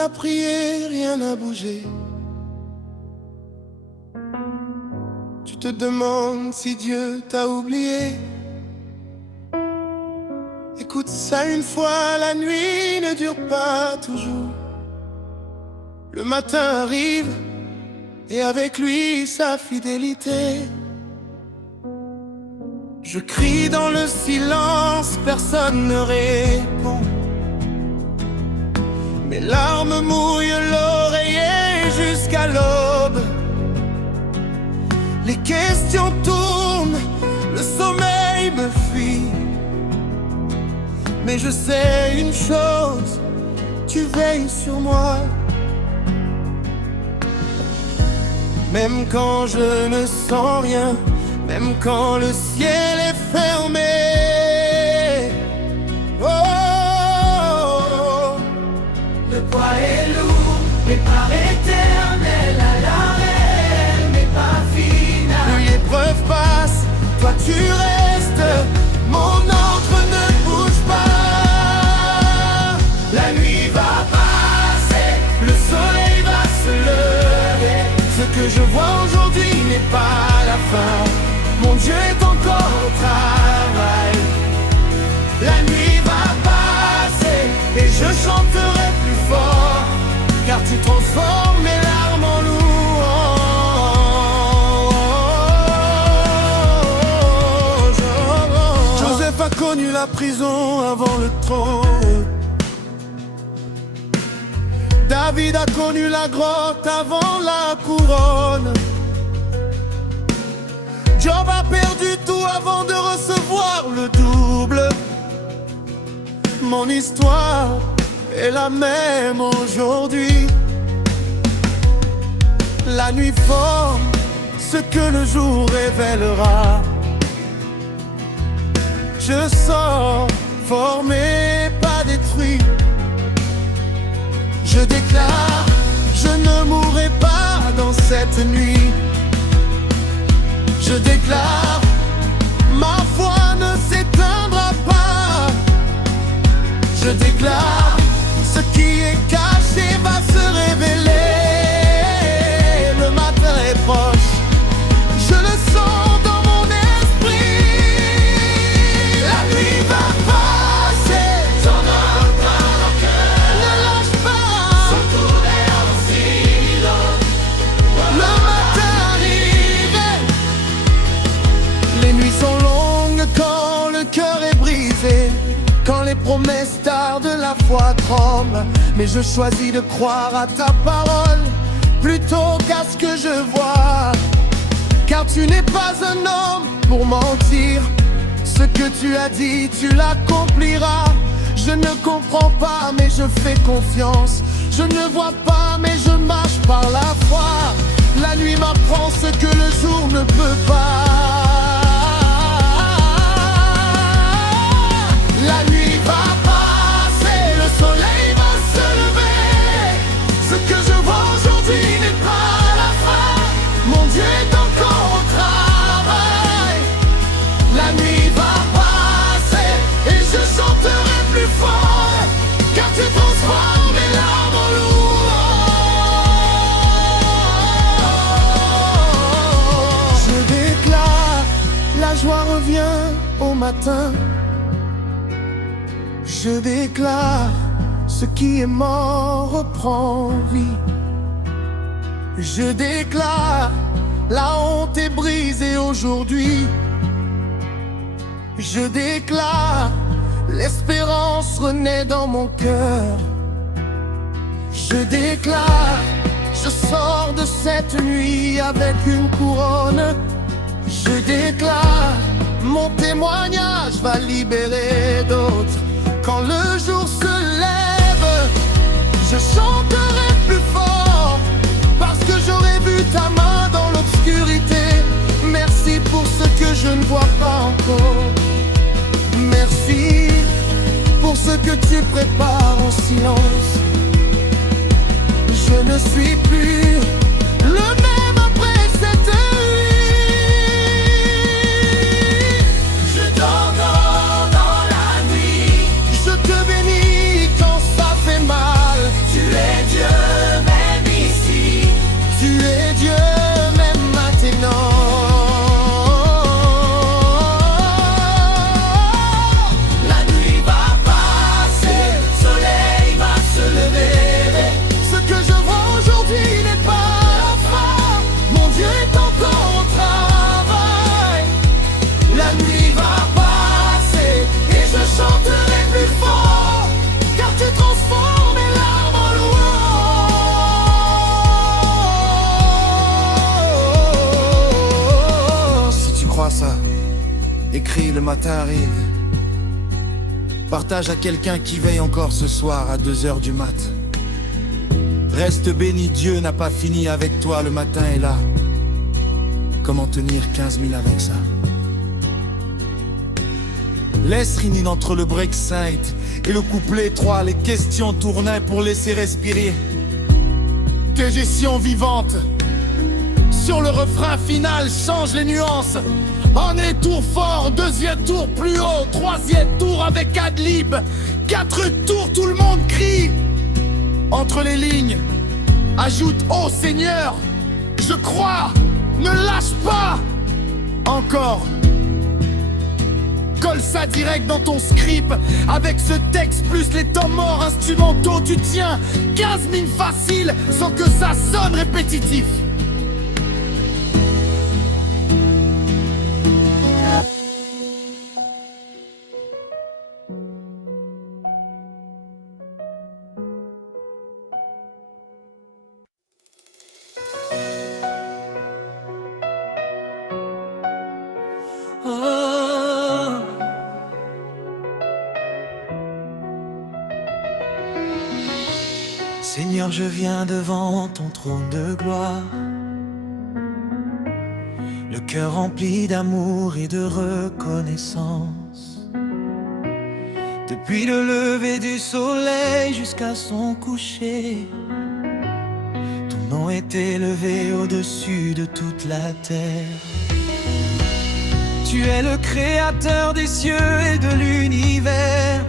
à prier, rien n'a bougé. Tu te demandes si Dieu t'a oublié. Écoute ça une fois, la nuit ne dure pas toujours. Le matin arrive et avec lui sa fidélité. Je crie dans le silence, personne ne répond. Mes larmes mouillent l'oreiller jusqu'à l'aube. Les questions tournent, le sommeil me fuit. Mais je sais une chose, tu veilles sur moi. Même quand je ne sens rien, même quand le ciel est fermé. Oh, oh, oh. Le poids est lourd, mais par éternel à l'arrêt, mais pas final. Plus l'épreuve passe, toi tu restes. Mon encre ne bouge pas. La nuit va passer, Le soleil va se lever. Ce que je vois aujourd'hui n'est pas la fin. Mon Dieu est encore au travail. La nuit va passer et je chanterai plus fort, car tu transformes mes larmes en louange. Joseph a connu la prison avant le trône. David a connu la grotte avant la couronne. Job a perdu tout avant de recevoir le double. Mon histoire est la même aujourd'hui. La nuit forme ce que le jour révélera. Je sors formé, pas détruit. Je déclare, je ne mourrai pas dans cette nuit. Je déclare, ma foi ne s'éteindra pas. Je déclare, ce qui est caché va se révéler. Le matin est proche, je le sens dans mon esprit. La nuit va passer, j'en ai encore au cœur. ne lâche pas. Sans tourner en silence. Le matin arrive. Les nuits sont longues quand le cœur est brisé, quand les promesses tardent, la foi tremble. Mais je choisis de croire à ta parole plutôt qu'à ce que je vois. Car tu n'es pas un homme pour mentir. Ce que tu as dit, tu l'accompliras. Je ne comprends pas, mais je fais confiance. Je ne vois pas, mais je marche par la foi. La nuit m'apprend ce que le jour ne peut pas. La nuit va passer, le soleil va se lever. Ce que je vois aujourd'hui n'est pas la fin. Mon Dieu est encore au travail. La nuit va passer et je chanterai plus fort, car tu transformes mes larmes en louange. Je déclare, la joie revient au matin. Je déclare, ce qui est mort reprend vie. Je déclare, la honte est brisée aujourd'hui. Je déclare, l'espérance renaît dans mon cœur. Je déclare, je sors de cette nuit avec une couronne. Je déclare, mon témoignage va libérer d'autres. Quand le jour se lève, je chanterai plus fort, parce que j'aurai vu ta main dans l'obscurité. Merci pour ce que je ne vois pas encore. Merci pour ce que tu prépares en silence. Je ne suis plus le même après cette nuit. Je t'entends dans la nuit. Je te bénis quand ça fait mal. Tu es Dieu. matin arrive, partage à quelqu'un qui veille encore ce soir à 2 heures du mat. Reste béni, Dieu n'a pas fini avec toi, le matin est là. Comment tenir 15 000 avec ça? Laisse Rinin entre le break saint et le couplet 3, les questions tournaient pour laisser respirer. Tes gestions vivantes sur le refrain final, change les nuances. En est tour fort, 2e tour plus haut, 3e tour avec adlib, 4 tours tout le monde crie. Entre les lignes, ajoute oh Seigneur, je crois, ne lâche pas. Encore, colle ça direct dans ton script. Avec ce texte plus les temps morts instrumentaux, tu tiens 15 000 faciles sans que ça sonne répétitif. Seigneur, je viens devant ton trône de gloire, le cœur rempli d'amour et de reconnaissance. Depuis le lever du soleil jusqu'à son coucher, ton nom est élevé au-dessus de toute la terre. Tu es le créateur des cieux et de l'univers,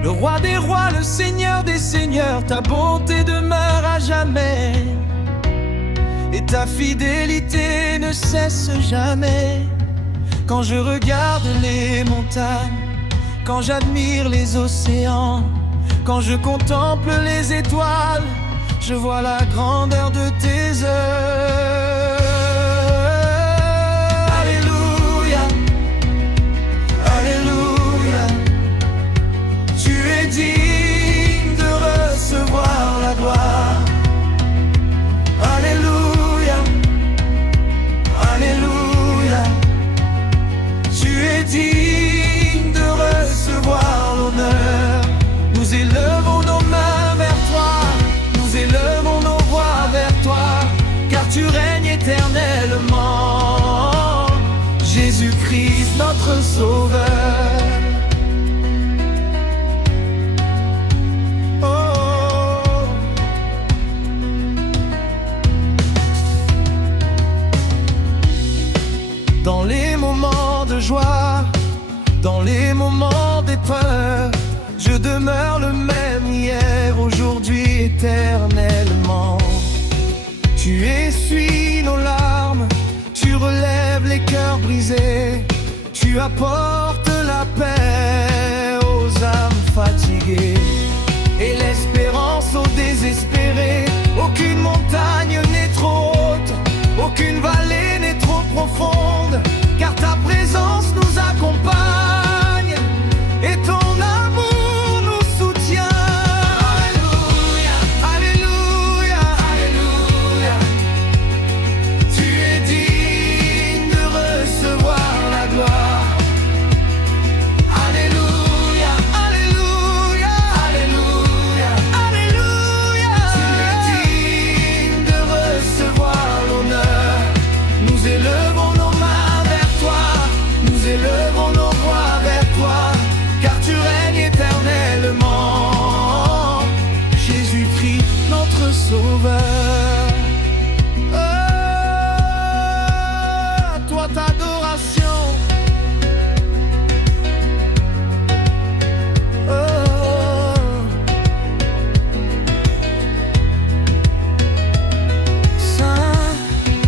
le roi des rois, le seigneur des seigneurs. Ta bonté demeure à jamais et ta fidélité ne cesse jamais. Quand je regarde les montagnes, quand j'admire les océans, quand je contemple les étoiles, je vois la grandeur de tes œuvres. Alléluia, Alléluia. Tu es digne de recevoir la gloire. Alléluia, Alléluia. Tu es digne de recevoir l'honneur. Nous élevons nos mains vers toi, nous élevons nos voix vers toi, car tu règnes éternellement. Jésus-Christ, notre Sauveur. Dans les moments de joie, dans les moments d'épreuve, je demeure le même hier, aujourd'hui, éternellement. Tu essuies nos larmes, tu relèves les cœurs brisés, tu apportes la paix aux âmes fatiguées et l'espérance aux désespérés. Aucune montagne n'est trop haute, aucune vallée n'est trop profonde, car ta présence nous accompagne et ton amour nous soutient. Alléluia, Alléluia, Alléluia. Tu es digne de recevoir la gloire. Alléluia, Alléluia, Alléluia, Alléluia. Tu es digne de recevoir l'honneur. Nous élevons nos mains vers toi, nous élevons nos voix vers toi, car tu règnes éternellement. Jésus-Christ, notre Sauveur. À toi ta adoration. Saint,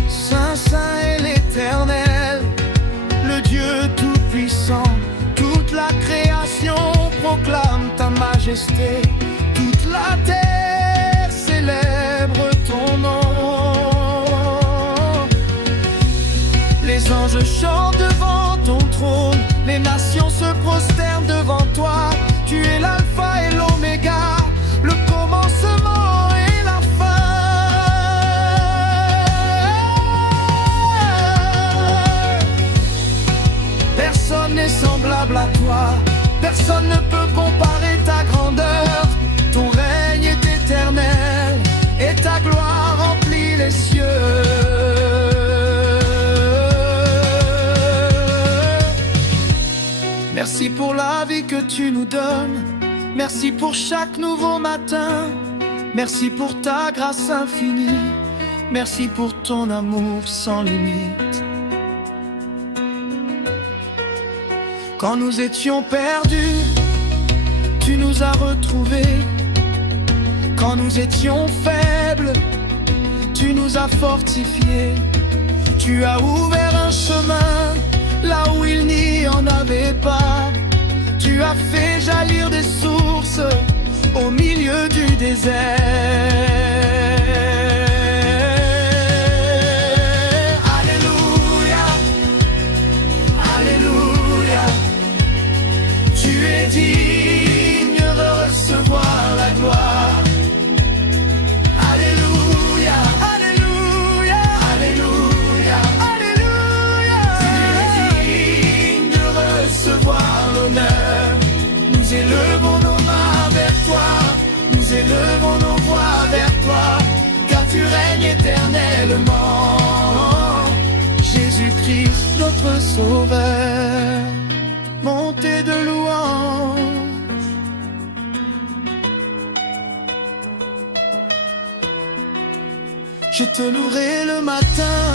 Saint, Saint est l'Éternel, le Dieu tout-puissant. Toute la création proclame ta majesté, toute la terre célèbre ton nom. Les anges chantent devant ton trône, les nations se prosternent devant toi. Tu es l'alpha et l'oméga, le commencement et la fin. Personne n'est Merci pour la vie que tu nous donnes. Merci pour chaque nouveau matin. Merci pour ta grâce infinie. Merci pour ton amour sans limite. Quand nous étions perdus, tu nous as retrouvés. Quand nous étions faibles, tu nous as fortifiés. Tu as ouvert un chemin là où il n'y en avait pas. Tu as fait jaillir des sources au milieu du désert. Alléluia, Alléluia. Tu es digne de recevoir la gloire. Alléluia, Alléluia, Alléluia, Alléluia. Tu es digne de recevoir l'honneur. Nous élevons nos mains vers toi, nous élevons nos voix vers toi, car tu règnes éternellement. Jésus-Christ, notre Sauveur, montez de louange. Je te louerai le matin,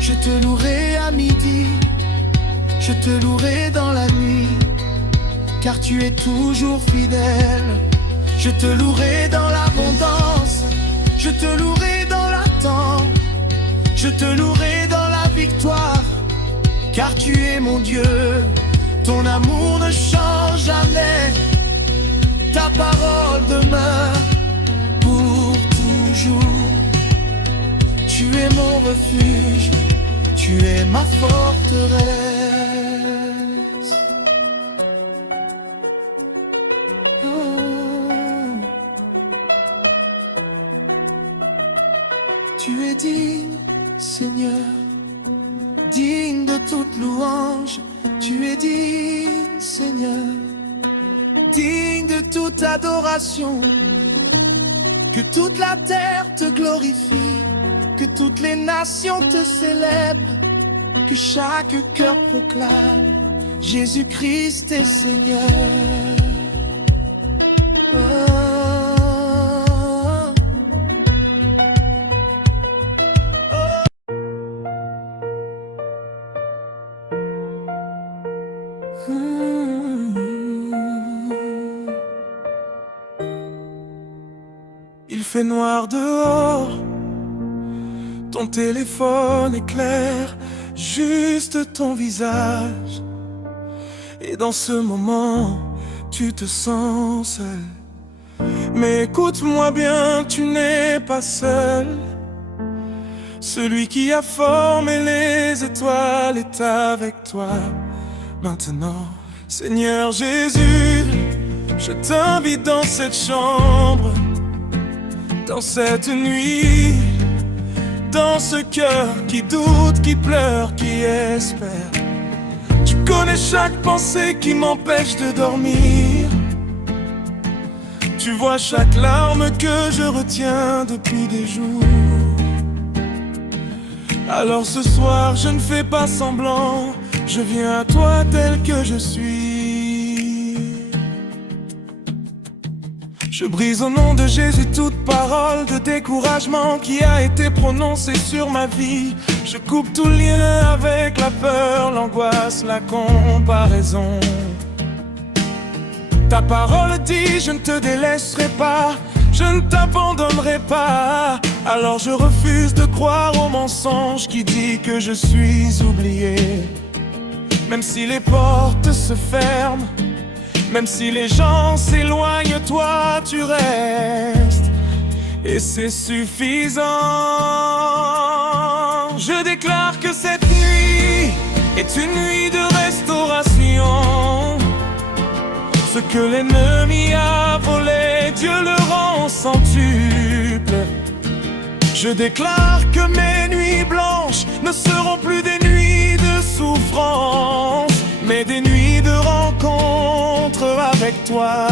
je te louerai à midi, je te louerai dans la nuit, car tu es toujours fidèle. Je te louerai dans l'abondance, je te louerai dans l'attente, je te louerai dans la victoire, car tu es mon Dieu. Ton amour ne change jamais, ta parole demeure pour toujours. Tu es mon refuge, tu es ma forteresse. Tu es digne, Seigneur, digne de toute louange. Tu es digne, Seigneur, digne de toute adoration. Que toute la terre te glorifie, que toutes les nations te célèbrent, que chaque cœur proclame Jésus-Christ est Seigneur. Il fait noir dehors, ton téléphone éclaire juste ton visage. Et dans ce moment, tu te sens seul. Mais écoute-moi bien, tu n'es pas seul. Celui qui a formé les étoiles est avec toi maintenant. Seigneur Jésus, je t'invite dans cette chambre, dans cette nuit, dans ce cœur qui doute, qui pleure, qui espère. Tu connais chaque pensée qui m'empêche de dormir. Tu vois chaque larme que je retiens depuis des jours. Alors ce soir je ne fais pas semblant, je viens à toi tel que je suis. Je brise au nom de Jésus toute parole de découragement qui a été prononcée sur ma vie. Je coupe tout lien avec la peur, l'angoisse, la comparaison. Ta parole dit, je ne te délaisserai pas, je ne t'abandonnerai pas. Alors je refuse de croire au mensonge qui dit que je suis oublié. Même si les portes se ferment, même si les gens s'éloignent, toi tu restes. Et c'est suffisant. Je déclare que cette nuit est une nuit de restauration. Ce que l'ennemi a volé, Dieu le rend centuple. Je déclare que mes nuits blanches ne seront plus des nuits de souffrance, mais des nuits de rencontre avec toi.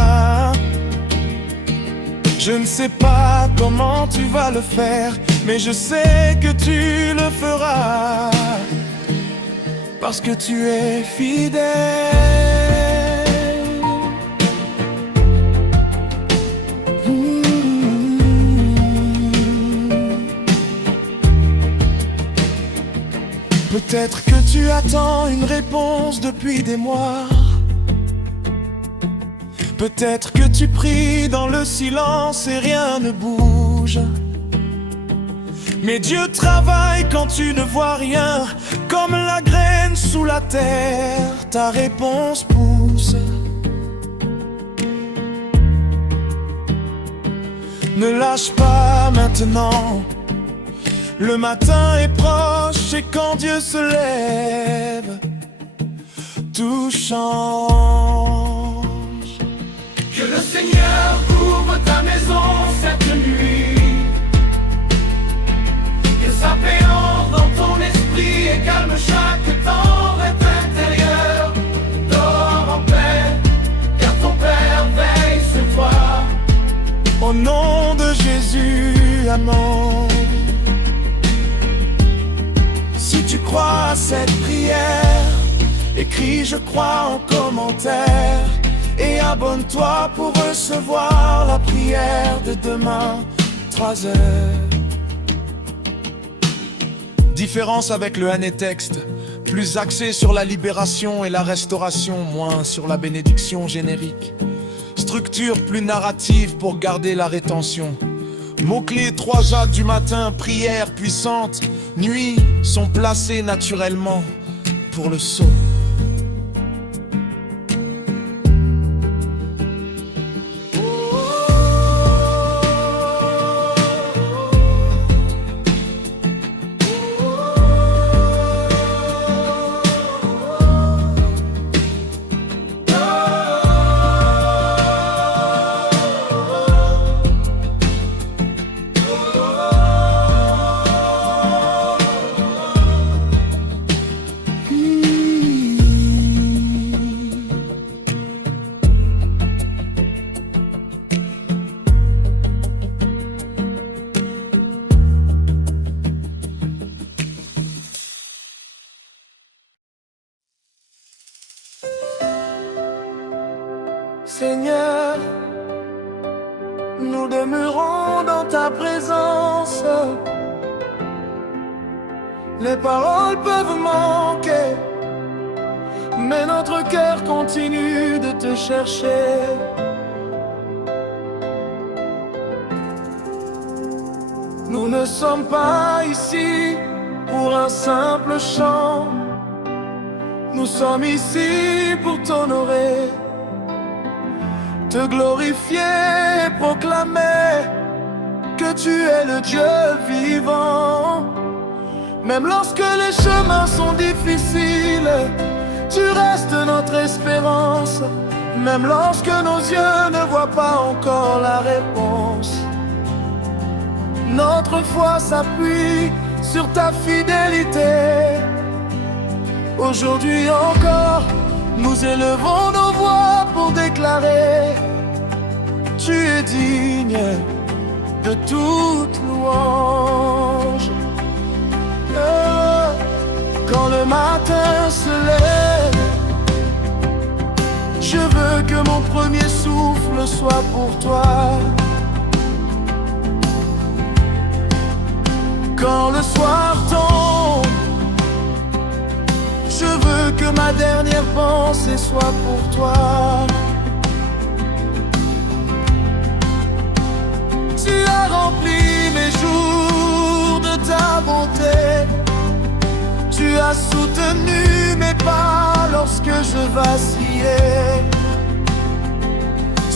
Je ne sais pas comment tu vas le faire, mais je sais que tu le feras, parce que tu es fidèle. Peut-être que tu attends une réponse depuis des mois. Peut-être que tu pries dans le silence et rien ne bouge. Mais Dieu travaille quand tu ne vois rien. Comme la graine sous la terre, ta réponse pousse. Ne lâche pas maintenant. Le matin est proche et quand Dieu se lève, tout change. Que le Seigneur couvre ta maison cette nuit. Que sa paix entre dans ton esprit et calme chaque tempête intérieure. Dors en paix, car ton Père veille sur toi. Au nom de Jésus, amen. Si tu crois à cette prière, écris je crois en commentaire et abonne-toi pour recevoir la prière de demain, 3 heures. Différence avec le Hanétexte, plus axé sur la libération et la restauration, moins sur la bénédiction générique. Structure plus narrative pour garder la rétention. Mots-clés 3 Jacques du matin, prière puissante, nuit sont placés naturellement pour le saut. Seigneur, nous demeurons dans ta présence. Les paroles peuvent manquer, mais notre cœur continue de te chercher. Nous ne sommes pas ici pour un simple chant. Nous sommes ici pour t'honorer, te glorifier et proclamer que tu es le Dieu vivant. Même lorsque les chemins sont difficiles, tu restes notre espérance. Même lorsque nos yeux ne voient pas encore la réponse, notre foi s'appuie sur ta fidélité. Aujourd'hui encore, nous élevons nos voix pour déclarer: tu es digne de toute louange. Quand le matin se lève, je veux que mon premier souffle soit pour toi. Quand le soir tombe, je veux que ma dernière pensée soit pour toi. Tu as rempli mes jours de ta bonté. Tu as soutenu mes pas lorsque je vacillais.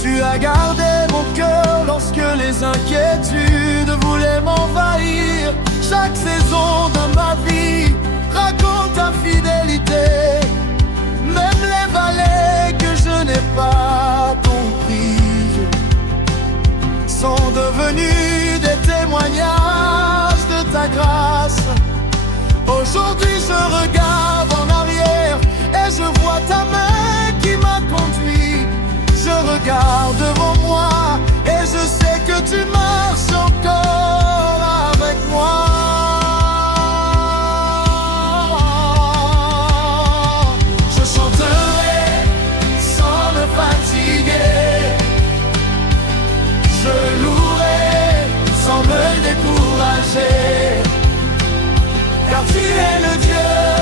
Tu as gardé mon cœur lorsque les inquiétudes voulaient m'envahir. Chaque saison de ma vie raconte ta fidélité. Même les vallées que je n'ai pas comprises sont devenues des témoignages de ta grâce. Aujourd'hui je regarde en arrière et je vois ta main qui m'a conduit. Je regarde devant moi et je sais que tu marches encore avec moi. Je chanterai sans me fatiguer. Je louerai sans me décourager. Car tu es le Dieu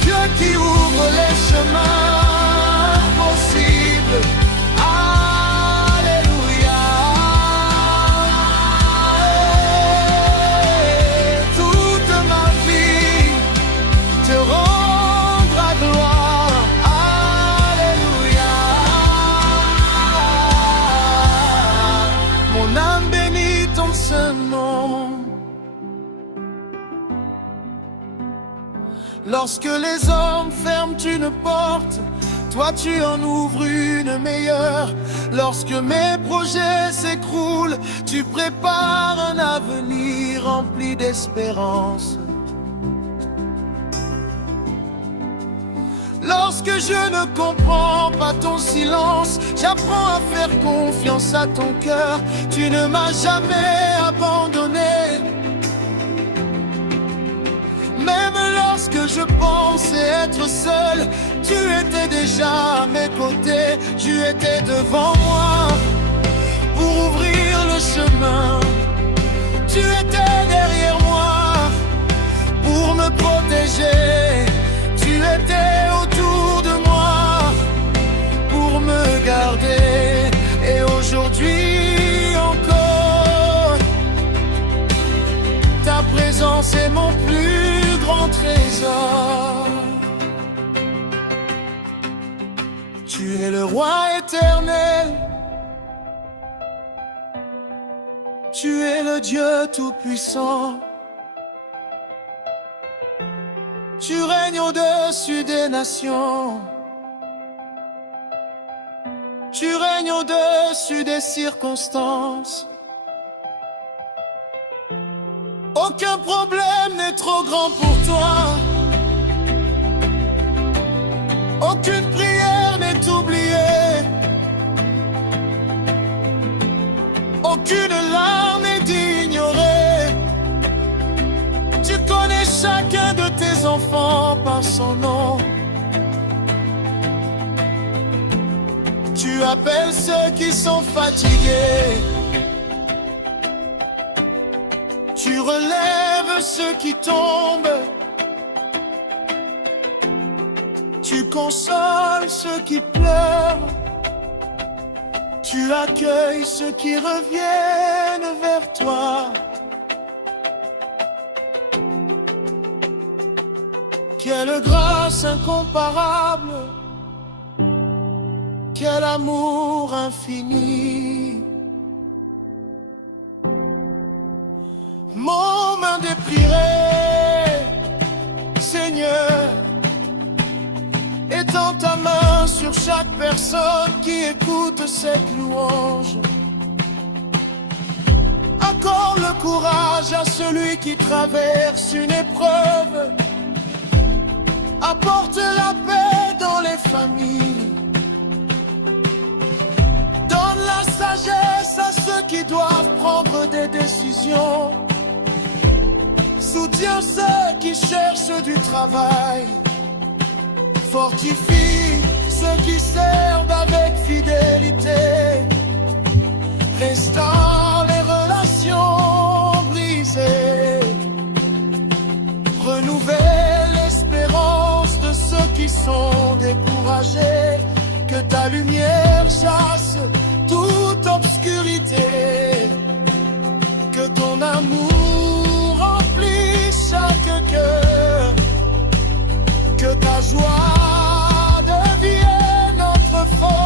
Dieu qui ouvre les chemins possibles. Alléluia. Toute ma vie te rendra gloire. Alléluia. Mon âme bénit ton saint nom. Lorsque les hommes ferment une porte, toi tu en ouvres une meilleure. Lorsque mes projets s'écroulent, tu prépares un avenir rempli d'espérance. Lorsque je ne comprends pas ton silence, j'apprends à faire confiance à ton cœur. Tu ne m'as jamais abandonné. Même lorsque je pensais être seul, tu étais déjà à mes côtés. Tu étais devant moi pour ouvrir le chemin. Tu étais derrière moi pour me protéger. Tu étais autour de moi pour me garder. Et aujourd'hui encore, ta présence est mon plus grand trésor. Tu es le roi éternel. Tu es le Dieu tout-puissant. Tu règnes au-dessus des nations. Tu règnes au-dessus des circonstances. Aucun problème n'est trop grand pour toi. Aucune prière n'est oubliée. Aucune larme n'est d'ignorer. Tu connais chacun de tes enfants par son nom. Tu appelles ceux qui sont fatigués. Tu relèves ceux qui tombent. Tu consoles ceux qui pleurent. Tu accueilles ceux qui reviennent vers toi. Quelle grâce incomparable, quel amour infini. Mon main déplierait, Seigneur, étends ta main sur chaque personne qui écoute cette louange. Accorde le courage à celui qui traverse une épreuve. Apporte la paix dans les familles. Donne la sagesse à ceux qui doivent prendre des décisions. Soutiens ceux qui cherchent du travail. Fortifie ceux qui servent avec fidélité. Restaure les relations brisées. Renouvelle l'espérance de ceux qui sont découragés. Que ta lumière chasse toute obscurité. Que ton amour remplisse chaque cœur. Que ta joie devienne notre force.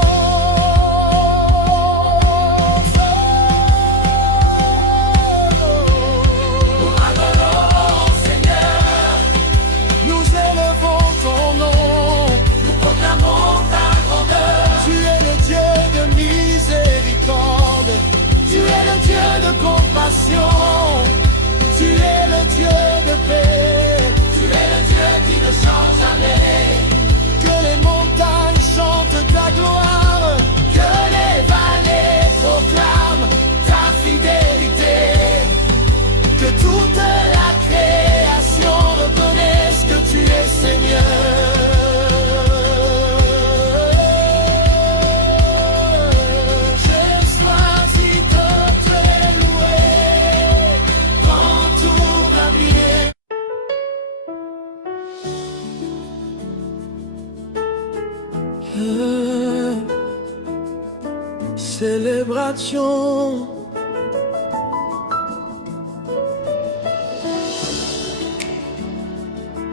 célébration.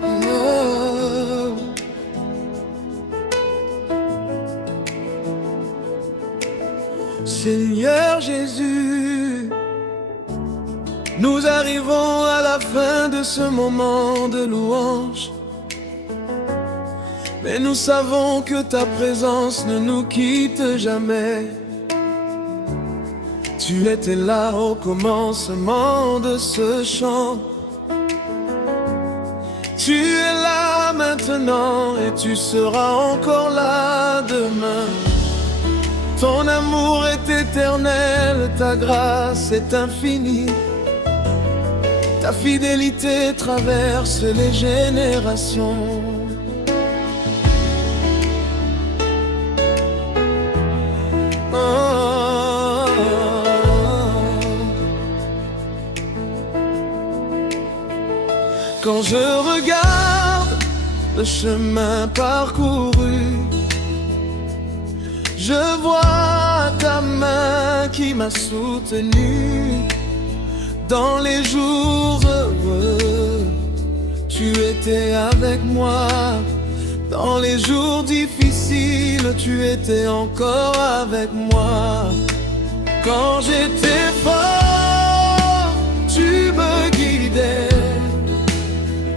Oh. Seigneur Jésus, nous arrivons à la fin de ce moment de louange. Mais nous savons que ta présence ne nous quitte jamais. Tu étais là au commencement de ce chant. Tu es là maintenant et tu seras encore là demain. Ton amour est éternel, ta grâce est infinie. Ta fidélité traverse les générations. Quand je regarde le chemin parcouru, je vois ta main qui m'a soutenu. Dans les jours heureux, tu étais avec moi. Dans les jours difficiles, tu étais encore avec moi. Quand j'étais fort, tu me guidais.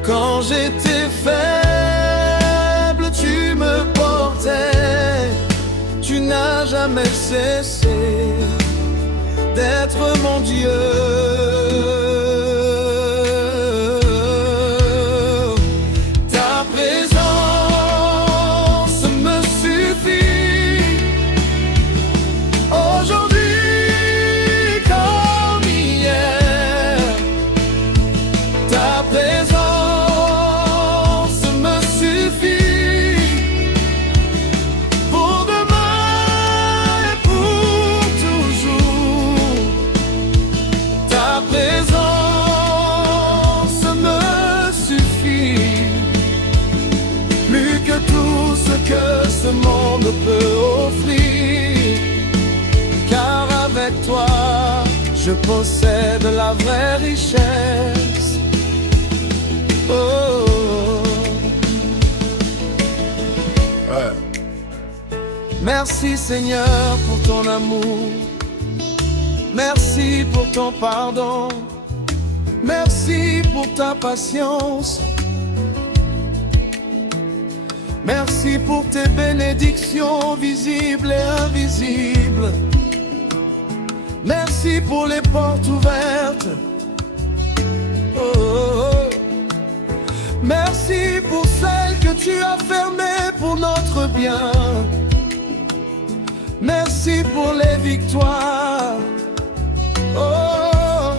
Quand j'étais faible, tu me portais. Tu n'as jamais cessé d'être mon Dieu. Ta présence me suffit. Aujourd'hui comme hier, ta présence me suffit. Pour demain et pour toujours, ta présence me suffit. Plus que tout ce que ce monde peut offrir. Car avec toi, je possède la vraie richesse. Oh. Ouais. Merci Seigneur pour ton amour. Merci pour ton pardon. Merci pour ta patience. Merci pour tes bénédictions visibles et invisibles. Merci pour les portes ouvertes. Oh, oh, oh. Merci pour celles que tu as fermées pour notre bien. Merci pour les victoires. Oh,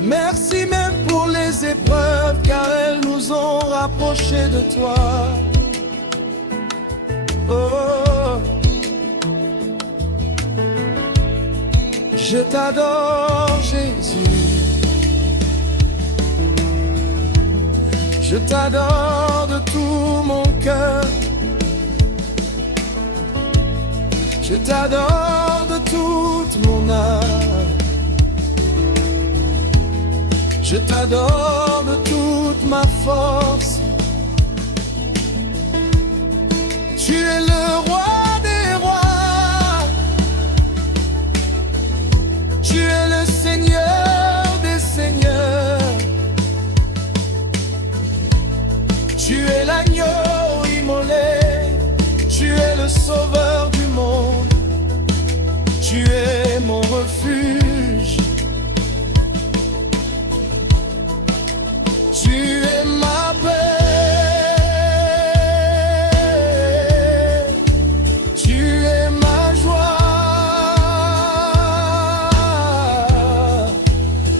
merci même pour les épreuves, car elles nous ont rapprochés de toi. Oh, je t'adore Jésus. Je t'adore de tout mon cœur. Je t'adore de toute mon âme. Je t'adore de toute ma force. Tu es le roi des rois. Tu es le Seigneur des seigneurs. Tu es l'agneau immolé. Tu es le sauveur du monde. Tu es mon refuge. Tu es ma paix. Tu es ma joie.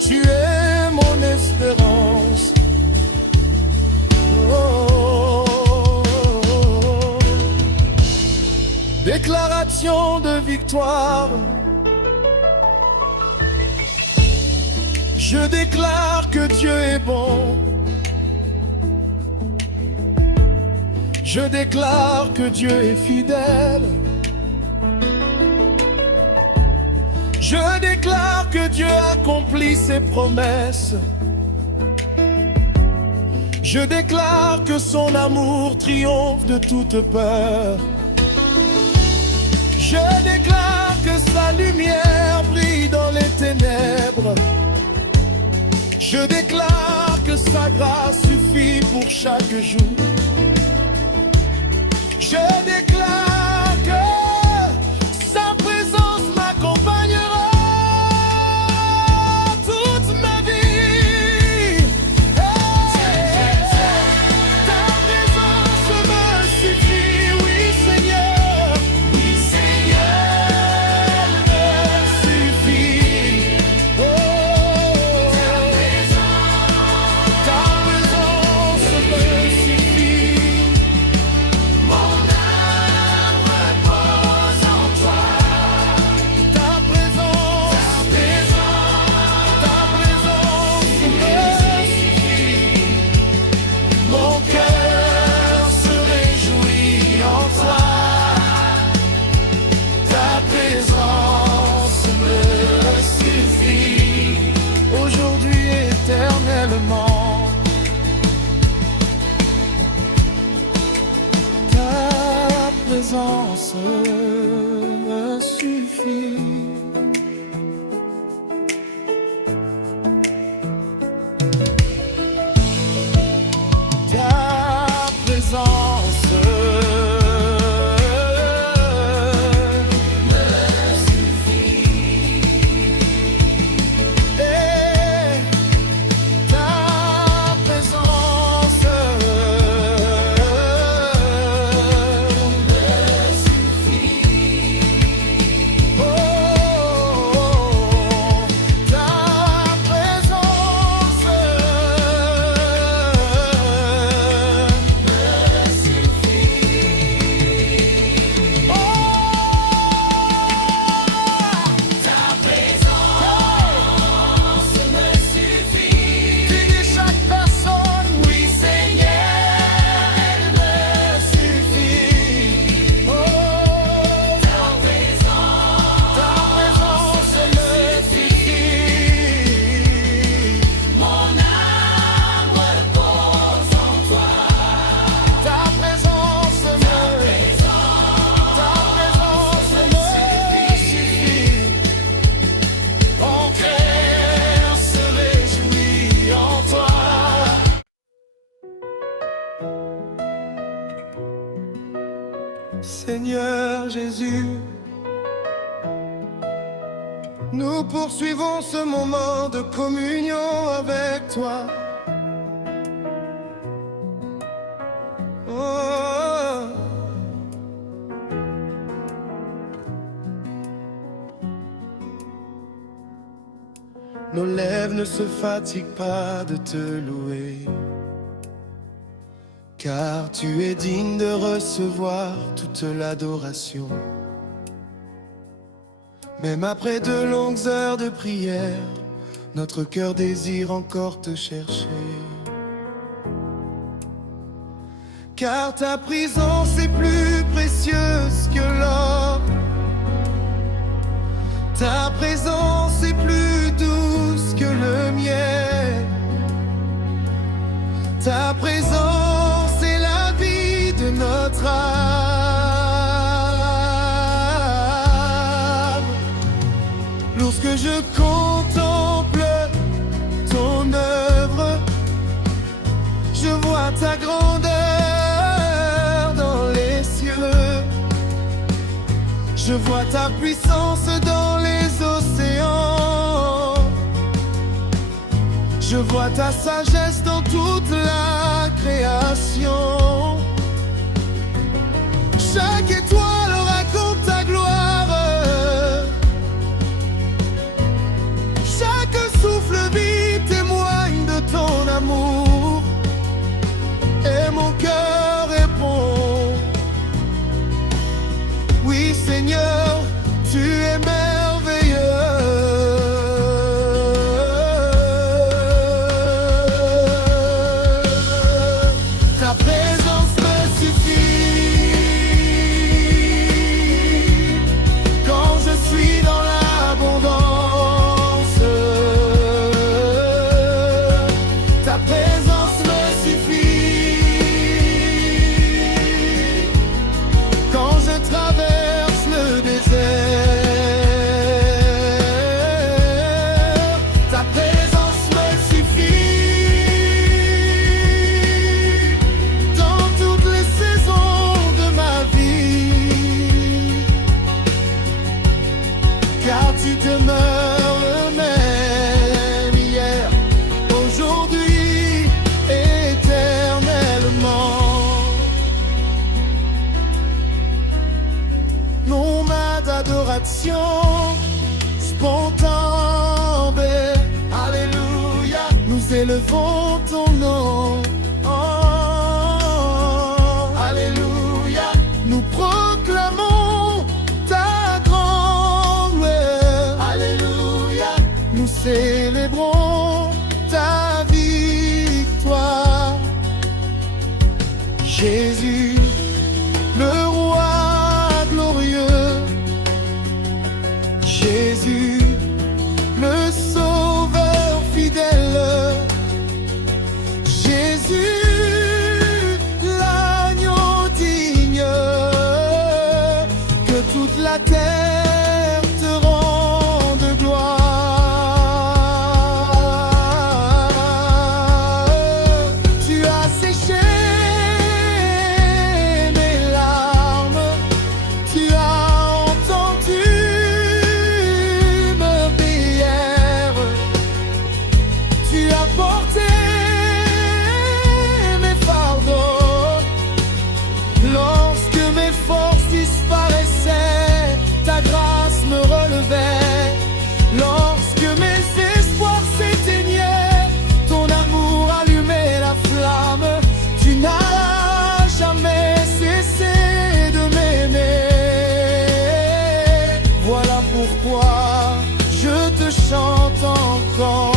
Tu es mon espérance. Déclaration de victoire. Je déclare que Dieu est bon. Je déclare que Dieu est fidèle. Je déclare que Dieu accomplit ses promesses. Je déclare que son amour triomphe de toute peur. Je déclare que sa lumière brille dans les ténèbres. Je déclare que sa grâce suffit pour chaque jour. Je déclare que sa présence m'accompagnera toute ma vie. Ta présence me suffit, oui Seigneur. Oui Seigneur, me suffit. Ta présence me suffit. Mon âme repose en toi. Ta présence me suffit. Mon cœur se réjouit en toi. Ta présence me suffit. Aujourd'hui, éternellement. Ta présence me suffit. Ta présence me suffit. Et ta présence me suffit. Oh, ta présence me suffit. Oh, ta présence me suffit. Dis chaque personne, oui Seigneur, elle me suffit. Oh, ta présence me suffit. Mon âme repose en toi. Ta présence me suffit. Mon cœur se réjouit en toi. Seigneur Jésus, nous poursuivons ce moment de communion avec toi. Oh. Nos lèvres ne se fatiguent pas de te louer, car tu es digne de recevoir toute l'adoration. Même après de longues heures de prière, notre cœur désire encore te chercher. Car ta présence est plus précieuse que l'or. Ta présence est plus douce que le miel. Ta présence est la vie de notre âme. Lorsque je contemple ton œuvre, je vois ta grandeur dans les cieux. Je vois ta puissance dans les océans. Je vois ta sagesse dans toute la création. Chaque étoile raconte ta gloire. Chaque souffle vie témoigne de ton amour. Et mon cœur répond: oui Seigneur, tu es merveilleux. Ta présence me suffit. car tu demeures le même hier, aujourd'hui, éternellement. Nomade d'adoration, spontané, alléluia, nous élevons ton nom. Oh, alléluia, nous proclamons ta grande gloire. Alléluia, nous célébrons ta victoire. Jésus, le roi glorieux, Jésus, le sauveur fidèle, Jésus, l'agneau digne, que toute la terre te rende gloire. Tu as séché mes larmes, tu as entendu me prière, tu as porté mes fardeaux. Lorsque mes forces disparaissaient, ta grâce me relevait. Lorsque mes espoirs s'éteignaient, ton amour allumait la flamme. Tu n'as jamais cessé de m'aimer. Voilà pourquoi je te chante encore.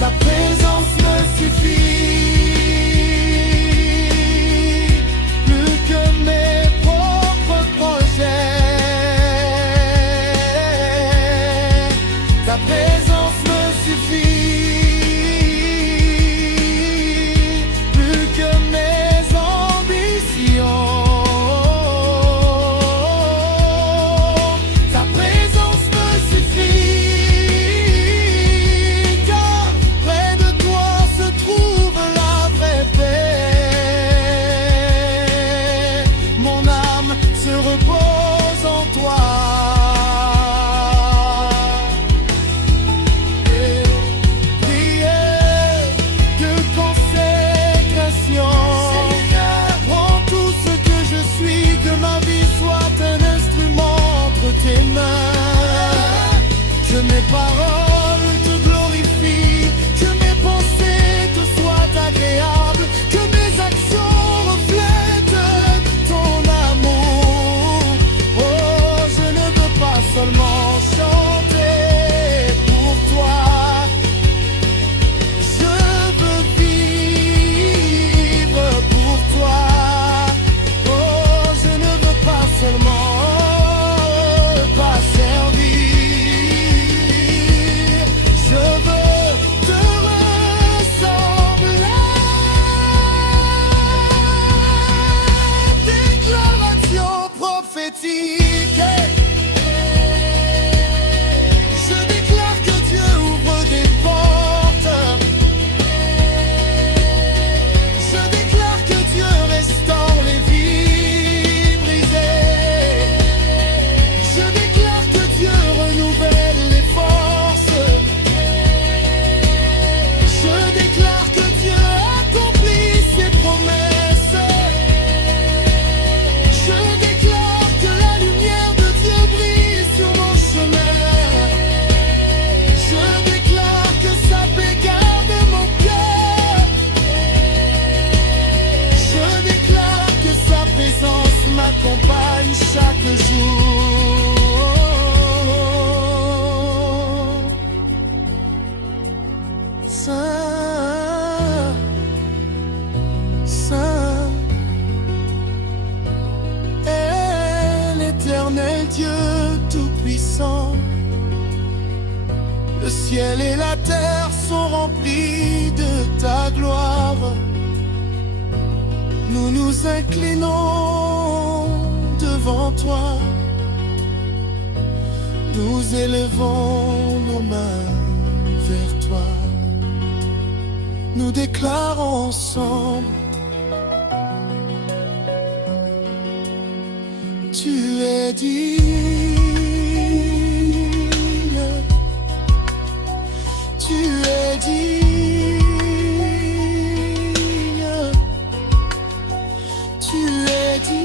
Ta présence me suffit, plus que mes propres projets. Ta présence me suffit, plus que mes ambitions. Ta présence me suffit, car près de toi se trouve la vraie paix. Mon âme se repose en toi. Prière de consécration. Prends tout ce que je suis, que ma vie soit un instrument entre tes mains. Que mes paroles te glorifient, que mes pensées te soient agréables, que mes actions reflètent ton amour. Oh, je ne veux pas seulement chanter pour toi, je veux vivre pour toi. Oh, je ne veux pas seulement pas servir, je veux te ressembler. Déclaration prophétique. Je déclare que Dieu ouvre des portes. Je déclare que Dieu restaure les vies brisées. Je déclare que Dieu renouvelle les forces. Je déclare que Dieu accomplit ses promesses. Je déclare que la lumière de Dieu brille sur mon chemin. Je déclare que sa paix garde mon cœur. Je déclare que sa présence m'accompagne chaque jour. Saint, Saint est l'éternel Dieu tout-puissant. Le ciel et la terre sont remplis de ta gloire. Nous nous inclinons devant toi. Nous élevons nos mains vers toi. Nous déclarons ensemble Tu es digne, tu es digne, tu es digne.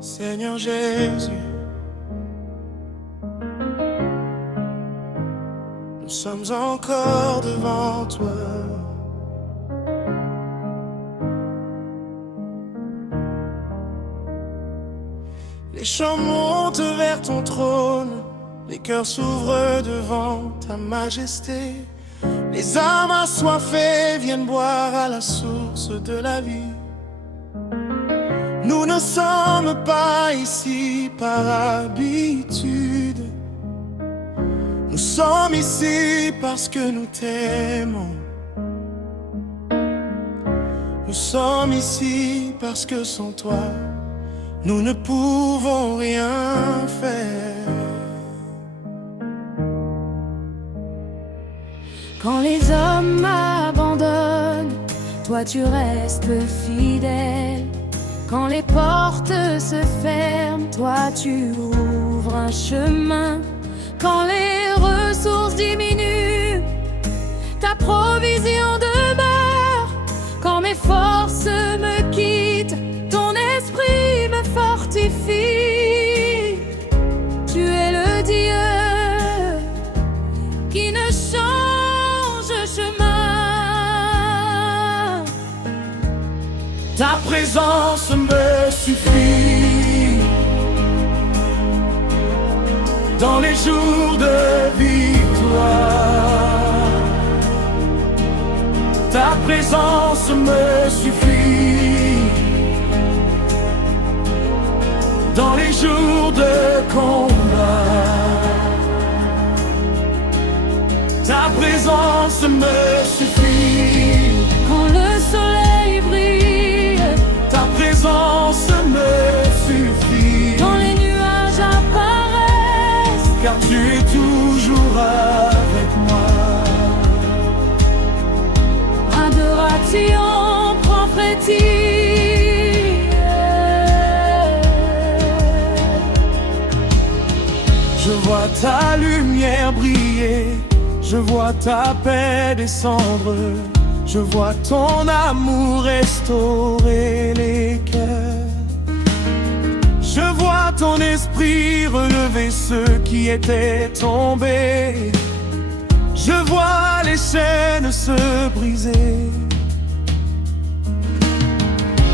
Seigneur Jésus, nous sommes encore devant toi. Les chants montent vers ton trône, les cœurs s'ouvrent devant ta majesté. Les âmes assoiffées viennent boire à la source de la vie. Nous ne sommes pas ici par habitude. Nous sommes ici parce que nous t'aimons. Nous sommes ici parce que sans toi, nous ne pouvons rien faire. Quand les hommes m'abandonnent, toi tu restes fidèle. Quand les portes se ferment, toi tu ouvres un chemin. Quand les ressources diminuent, ta provision demeure. Quand mes forces me quittent, ton esprit me fortifie. Tu es le Dieu qui ne change chemin. Ta présence me suffit dans les jours de victoire. Ta présence me suffit dans les jours de combat. Ta présence me suffit quand le soleil brille. Ta présence me suffit quand les nuages apparaissent. Car tu es toujours avec moi. Adoration prophétique. Je vois ta lumière briller, je vois ta paix descendre, je vois ton amour restaurer les cœurs. Je vois ton esprit relever ceux qui étaient tombés. Je vois les chaînes se briser.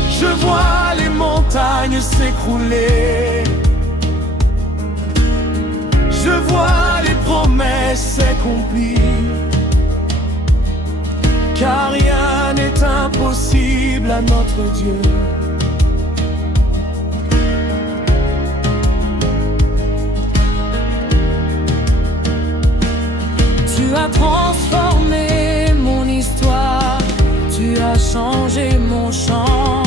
Je vois les montagnes s'écrouler. Je vois les promesses s'accomplir. Car rien n'est impossible à notre Dieu. Tu as transformé mon histoire, tu as changé mon chant.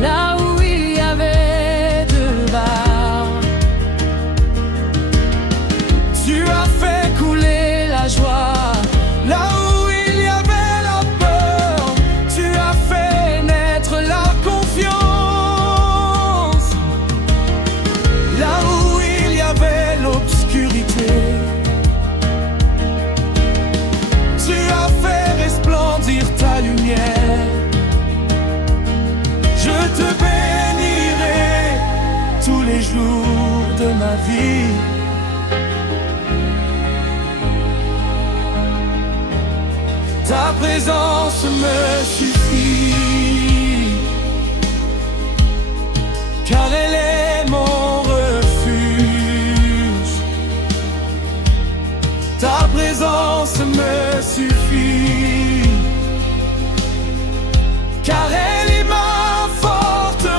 Là où il y avait de barres, tu as fait couler la joie. Là où il y avait la peur, tu as fait naître la confiance. Là où il y avait l'obscurité, tu as fait resplendir ta lumière. Je te bénirai tous les jours de ma vie. Ta présence me suffit, car elle est mon refuge. Ta présence me suffit, car elle est ma forteresse.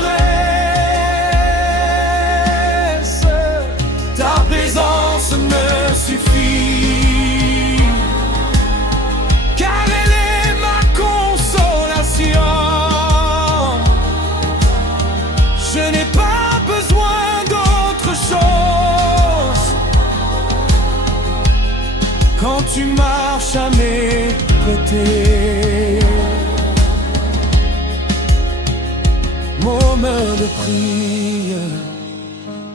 Ta présence me suffit, car elle est ma consolation. Je n'ai pas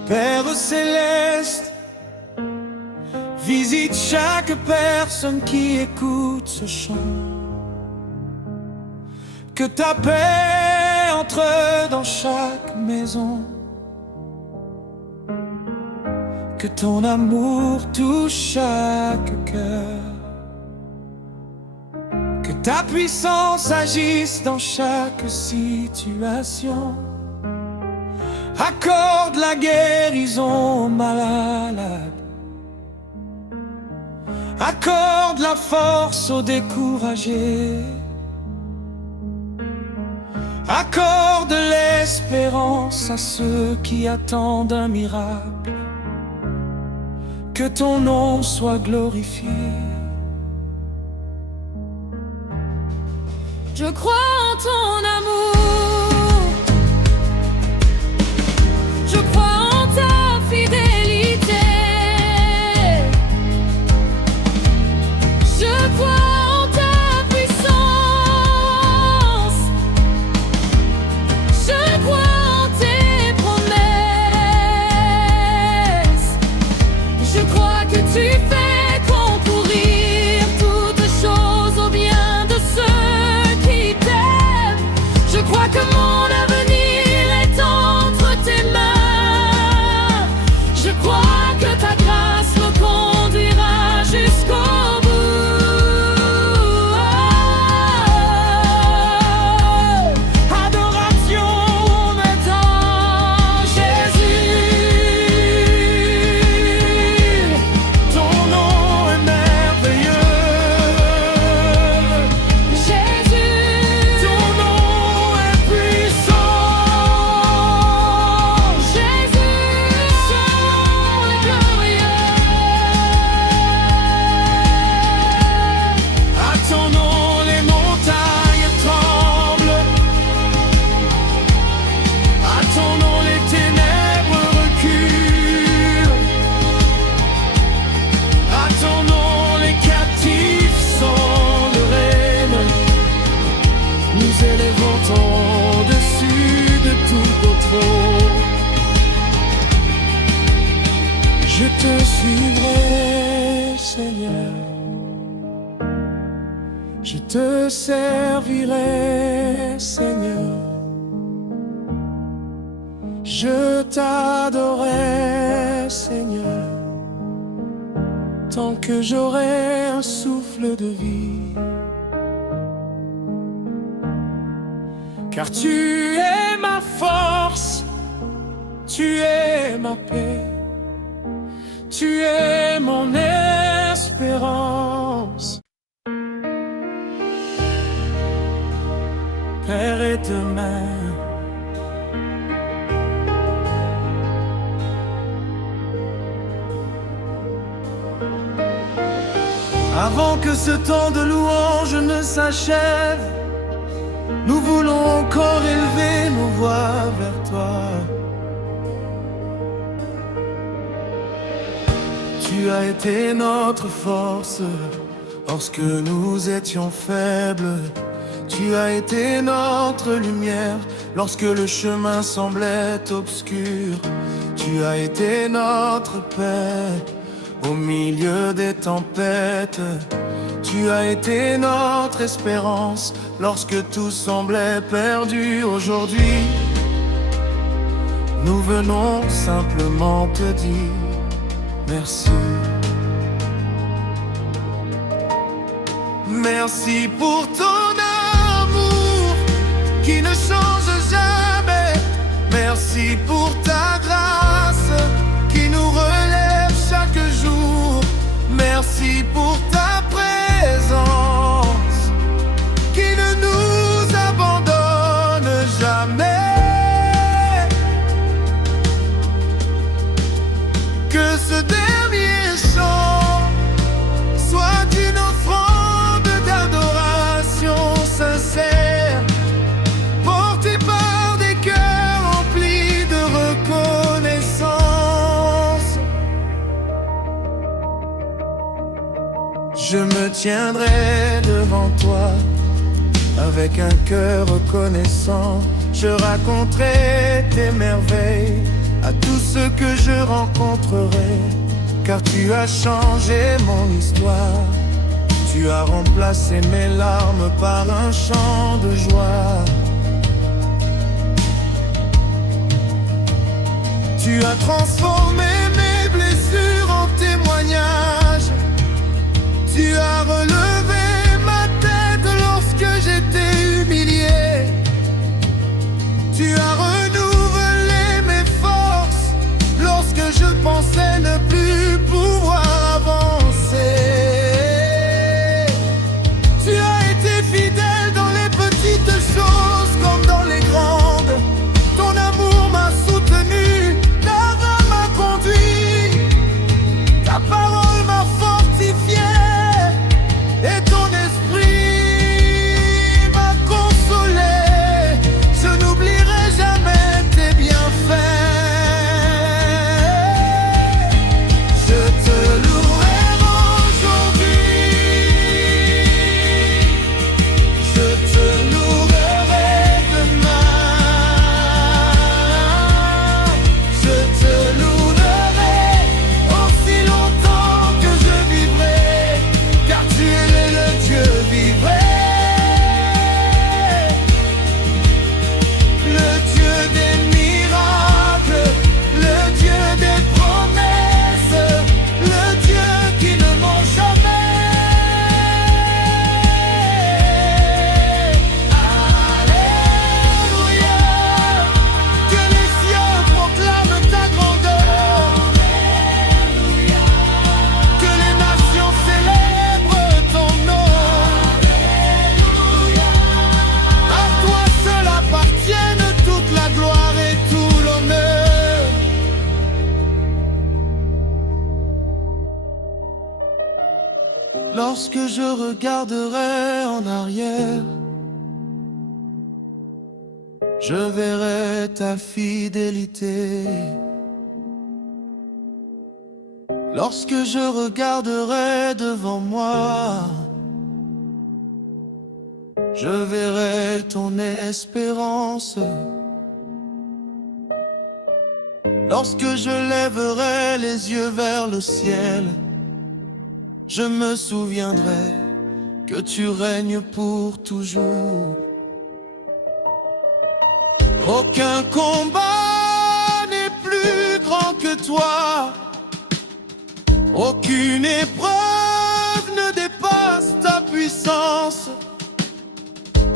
Père céleste, visite chaque personne qui écoute ce chant. Que ta paix entre dans chaque maison. Que ton amour touche chaque cœur. Que ta puissance agisse dans chaque situation. Accorde la guérison aux malades. Accorde la force aux découragés. Accorde l'espérance à ceux qui attendent un miracle. Que ton nom soit glorifié. Je crois en ton amour. Je crois en ta fidélité. Je crois en ta puissance. Je crois en tes promesses. Je crois que tu fais concourir toutes choses au bien de ceux qui t'aiment. Je crois que mon avenir est entre tes mains. Je crois que ta grâce me conduira jusqu'au bout. Adoration maintenant, Jésus. Ton nom est merveilleux. Jésus, Ton nom est puissant. Jésus, son glorieux. À ton nom, les montagnes tremblent. À ton nom, les ténèbres reculent. À ton nom, les captifs sont de reine. Nous élevons au-dessus de tout autre. Je te suivrai, Seigneur. Je te servirai, Seigneur. Je t'adorerai, Seigneur, tant que j'aurai un souffle de vie. Car tu es ma force, tu es ma paix, tu es mon espérance. Père et demain, avant que ce temps de louange ne s'achève, nous voulons encore élever nos voix vers toi. Tu as été notre force lorsque nous étions faibles. Tu as été notre lumière lorsque le chemin semblait obscur. Tu as été notre paix au milieu des tempêtes. Tu as été notre espérance lorsque tout semblait perdu. Aujourd'hui, nous venons simplement te dire merci. Merci pour ton amour qui ne change jamais. Merci pour ta grâce qui nous relève chaque jour. Merci pour ta présence qui ne nous abandonne jamais. Que ce dernier chant soit une offrande d'adoration sincère, portée par des cœurs remplis de reconnaissance. Je me tiendrai devant toi avec un cœur reconnaissant. Je raconterai tes merveilles à tous ceux que je rencontrerai, car tu as changé mon histoire. Tu as remplacé mes larmes par un chant de joie. Tu as transformé mes blessures en témoignages. Tu as relevé ma tête lorsque j'étais humilié. Tu as renouvelé mes forces lorsque je pensais ne plus pouvoir avancer. Tu as été fidèle dans les petites choses comme dans les grandes. Ton amour m'a soutenu, ta main m'a conduit, ta parole m'a fortifié et ton esprit m'a consolé. Je n'oublierai jamais tes bienfaits. Je te louerai aujourd'hui, je te louerai demain, je te louerai aussi longtemps que je vivrai, car tu es le Dieu vivant, le Dieu des miracles, le Dieu des promesses, le Dieu qui ne ment jamais. Alléluia, que les cieux proclament ta grandeur, que les nations célèbrent ton nom. À toi seul appartiennent toute la gloire et tout l'honneur. Lorsque je regarderai en arrière, je verrai ta fidélité. Lorsque je regarderai devant moi, je verrai ton espérance. Lorsque je lèverai les yeux vers le ciel, je me souviendrai que tu règnes pour toujours. Aucun combat n'est plus grand que toi. Aucune épreuve ne dépasse ta puissance.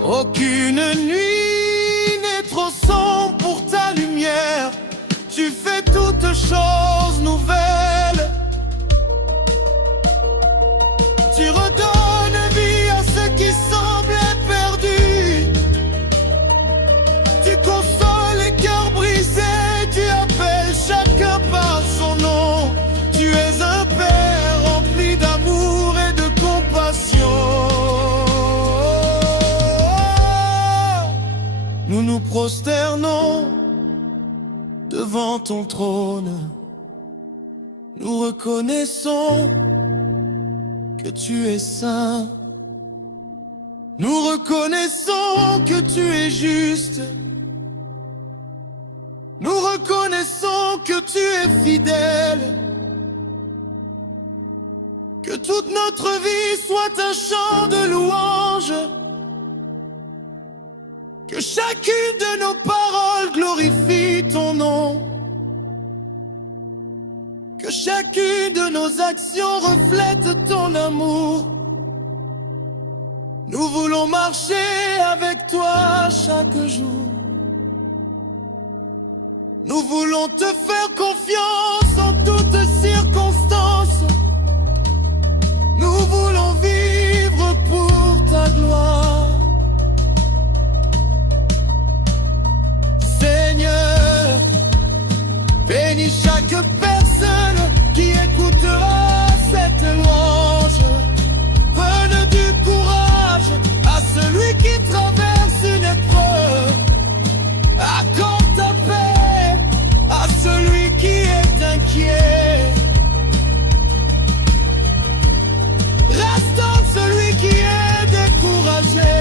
Aucune nuit n'est trop sombre pour ta lumière. Tu fais toutes choses nouvelles. Tu redonnes vie à ceux qui semblaient perdus. Tu consoles les cœurs brisés. Tu appelles chacun par son nom. Tu es un Père rempli d'amour et de compassion. Nous nous prosternons devant ton trône. Nous reconnaissons que tu es saint. Nous reconnaissons que tu es juste. Nous reconnaissons que tu es fidèle. Que toute notre vie soit un chant de louange. Que chacune de nos paroles glorifie ton nom. Que chacune de nos actions reflète ton amour. Nous voulons marcher avec toi chaque jour. Nous voulons te faire confiance en toutes circonstances. Nous voulons vivre pour ta gloire. Seigneur, bénis chaque personne qui écoutera cette louange. Donne du courage à celui qui traverse une épreuve. Accorde ta paix à celui qui est inquiet. Restaure celui qui est découragé.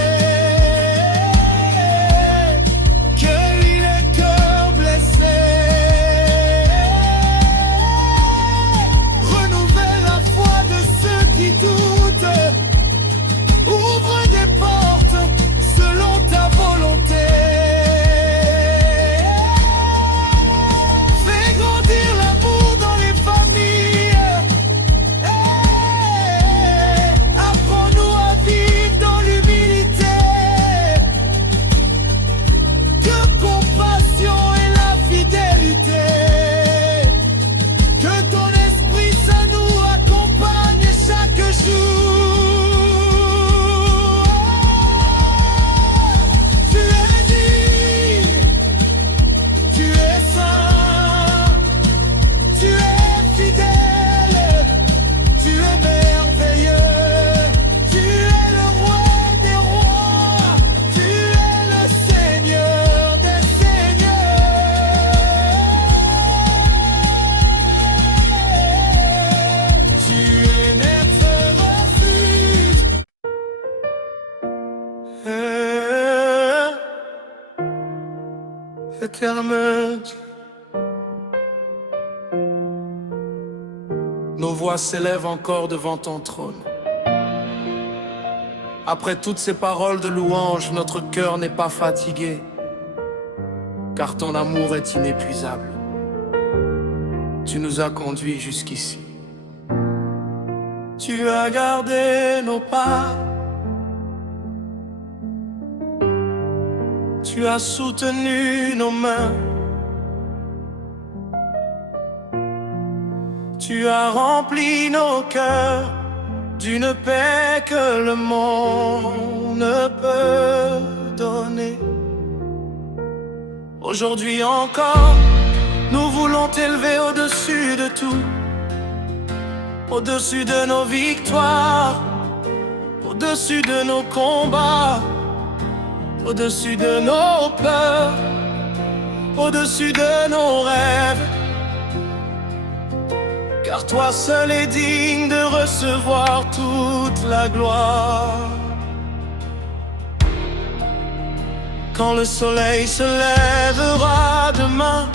Guéris les cœurs blessés. t'aime. Nos voix s'élèvent encore devant ton trône. Après toutes ces paroles de louange, notre cœur n'est pas fatigué, car ton amour est inépuisable. Tu nous as conduits jusqu'ici. Tu as gardé nos pas. Tu as soutenu nos mains. Tu as rempli nos cœurs d'une paix que le monde ne peut donner. Aujourd'hui encore, nous voulons t'élever au-dessus de tout, au-dessus de nos victoires, au-dessus de nos combats, au-dessus de nos peurs, au-dessus de nos rêves. Car toi seul est digne de recevoir toute la gloire. Quand le soleil se lèvera demain,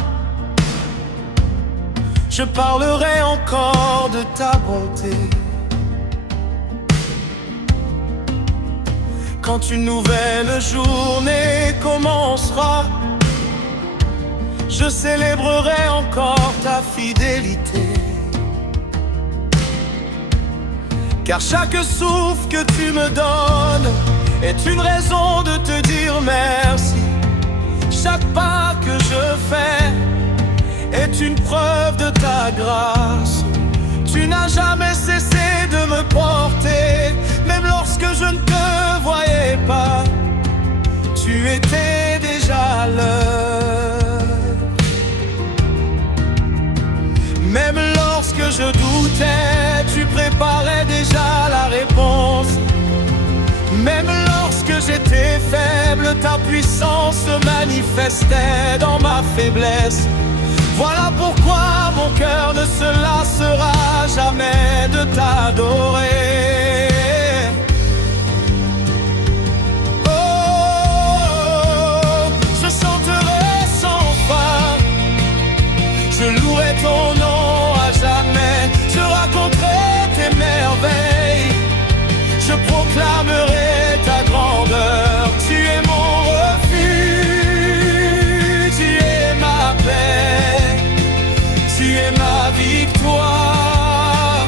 je parlerai encore de ta bonté. Quand une nouvelle journée commencera, je célébrerai encore ta fidélité. Car chaque souffle que tu me donnes est une raison de te dire merci. Chaque pas que je fais est une preuve de ta grâce. Tu n'as jamais cessé de me porter, même lorsque je ne te voyais pas. Tu étais déjà l'heure. Même lorsque je doutais, tu préparais déjà la réponse. Même lorsque j'étais faible, ta puissance se manifestait dans ma faiblesse. Voilà pourquoi mon cœur ne se lassera jamais de t'adorer. Oh, je chanterai sans fin, je louerai ton nom à jamais. Je raconterai tes merveilles, je proclamerai ta grandeur. Tu es mon refuge, tu es ma paix, tu es ma victoire,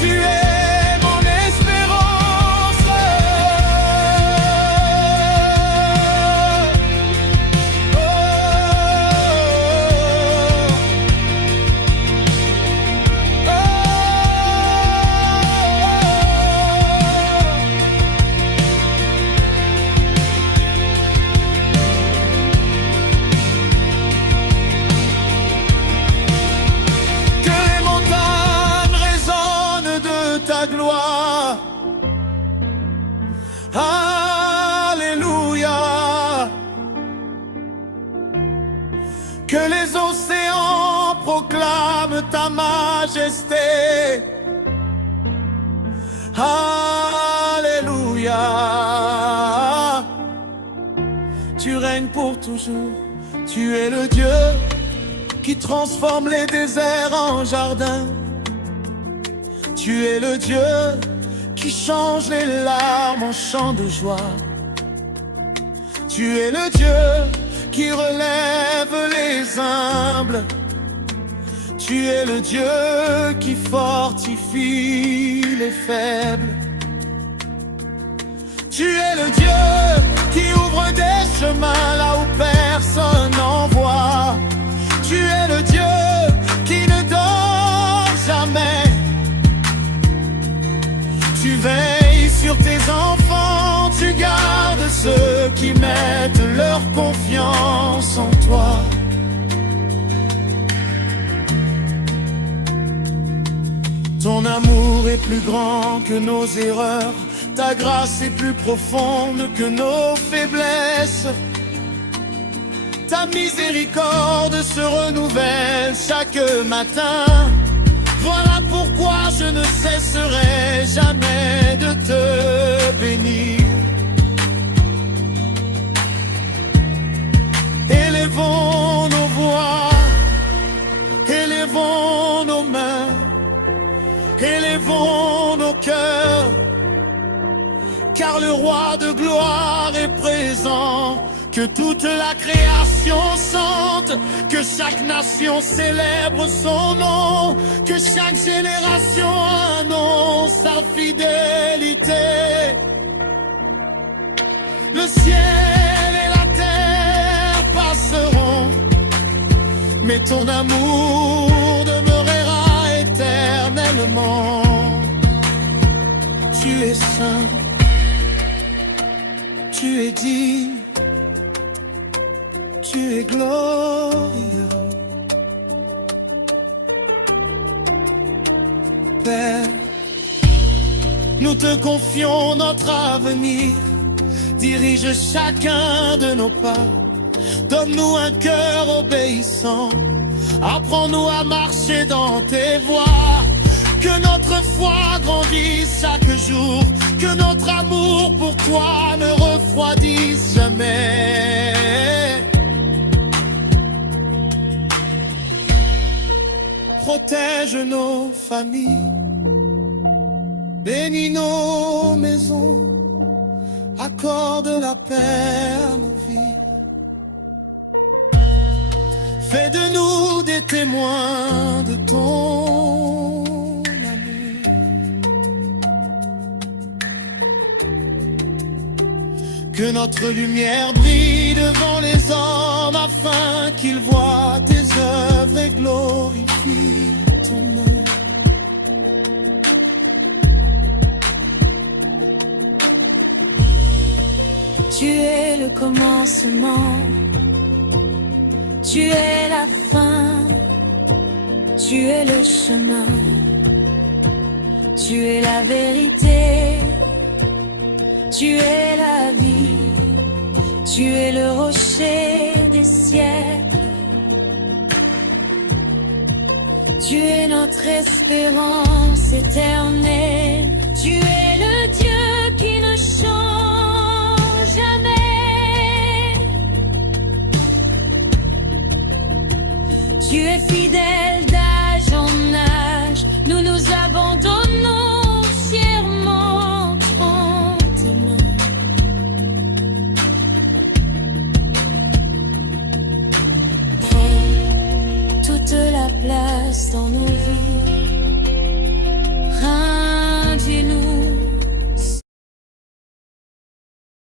tu es mon espérance. Oh, gloire. Alléluia. Que les océans proclament ta majesté. Alléluia. Tu règnes pour toujours. Tu es le Dieu qui transforme les déserts en jardins. Tu es le Dieu qui change les larmes en chants de joie. Tu es le Dieu qui relève les humbles. Tu es le Dieu qui fortifie les faibles. Tu es le Dieu qui ouvre des chemins là où personne n'en voit. Tu es le Dieu qui ne dort jamais. Tu veilles sur tes enfants, tu gardes ceux qui mettent leur confiance en toi. Ton amour est plus grand que nos erreurs, ta grâce est plus profonde que nos faiblesses. Ta miséricorde se renouvelle chaque matin. Voilà pourquoi je ne cesserai jamais de te bénir. Élevé Lèvons nos mains, élevons nos cœurs, car le roi de gloire est présent. Que toute la création sente, que chaque nation célèbre son nom, que chaque génération annonce sa fidélité. Le ciel et la terre passeront, mais ton amour demeurera éternellement. Tu es saint, tu es digne, tu es glorieux. Père, nous te confions notre avenir. Dirige chacun de nos pas. Donne-nous un cœur obéissant. Apprends-nous à marcher dans tes voies. Que notre foi grandisse chaque jour. Que notre amour pour toi ne refroidisse jamais. Protège nos familles. Bénis nos maisons. Accorde la paix à nos vies. Fais de nous des témoins de ton amour. Que notre lumière brille devant les hommes afin qu'ils voient tes œuvres et glorifient ton nom. Tu es le commencement, tu es la fin, tu es le chemin, tu es la vérité, tu es la vie, tu es le rocher des siècles, tu es notre espérance éternelle, tu es le Dieu qui ne change jamais. Tu es fidèle d'âge en âge, nous nous abandonnons fièrement entre tes mains. Prends toute la place dans nos vies.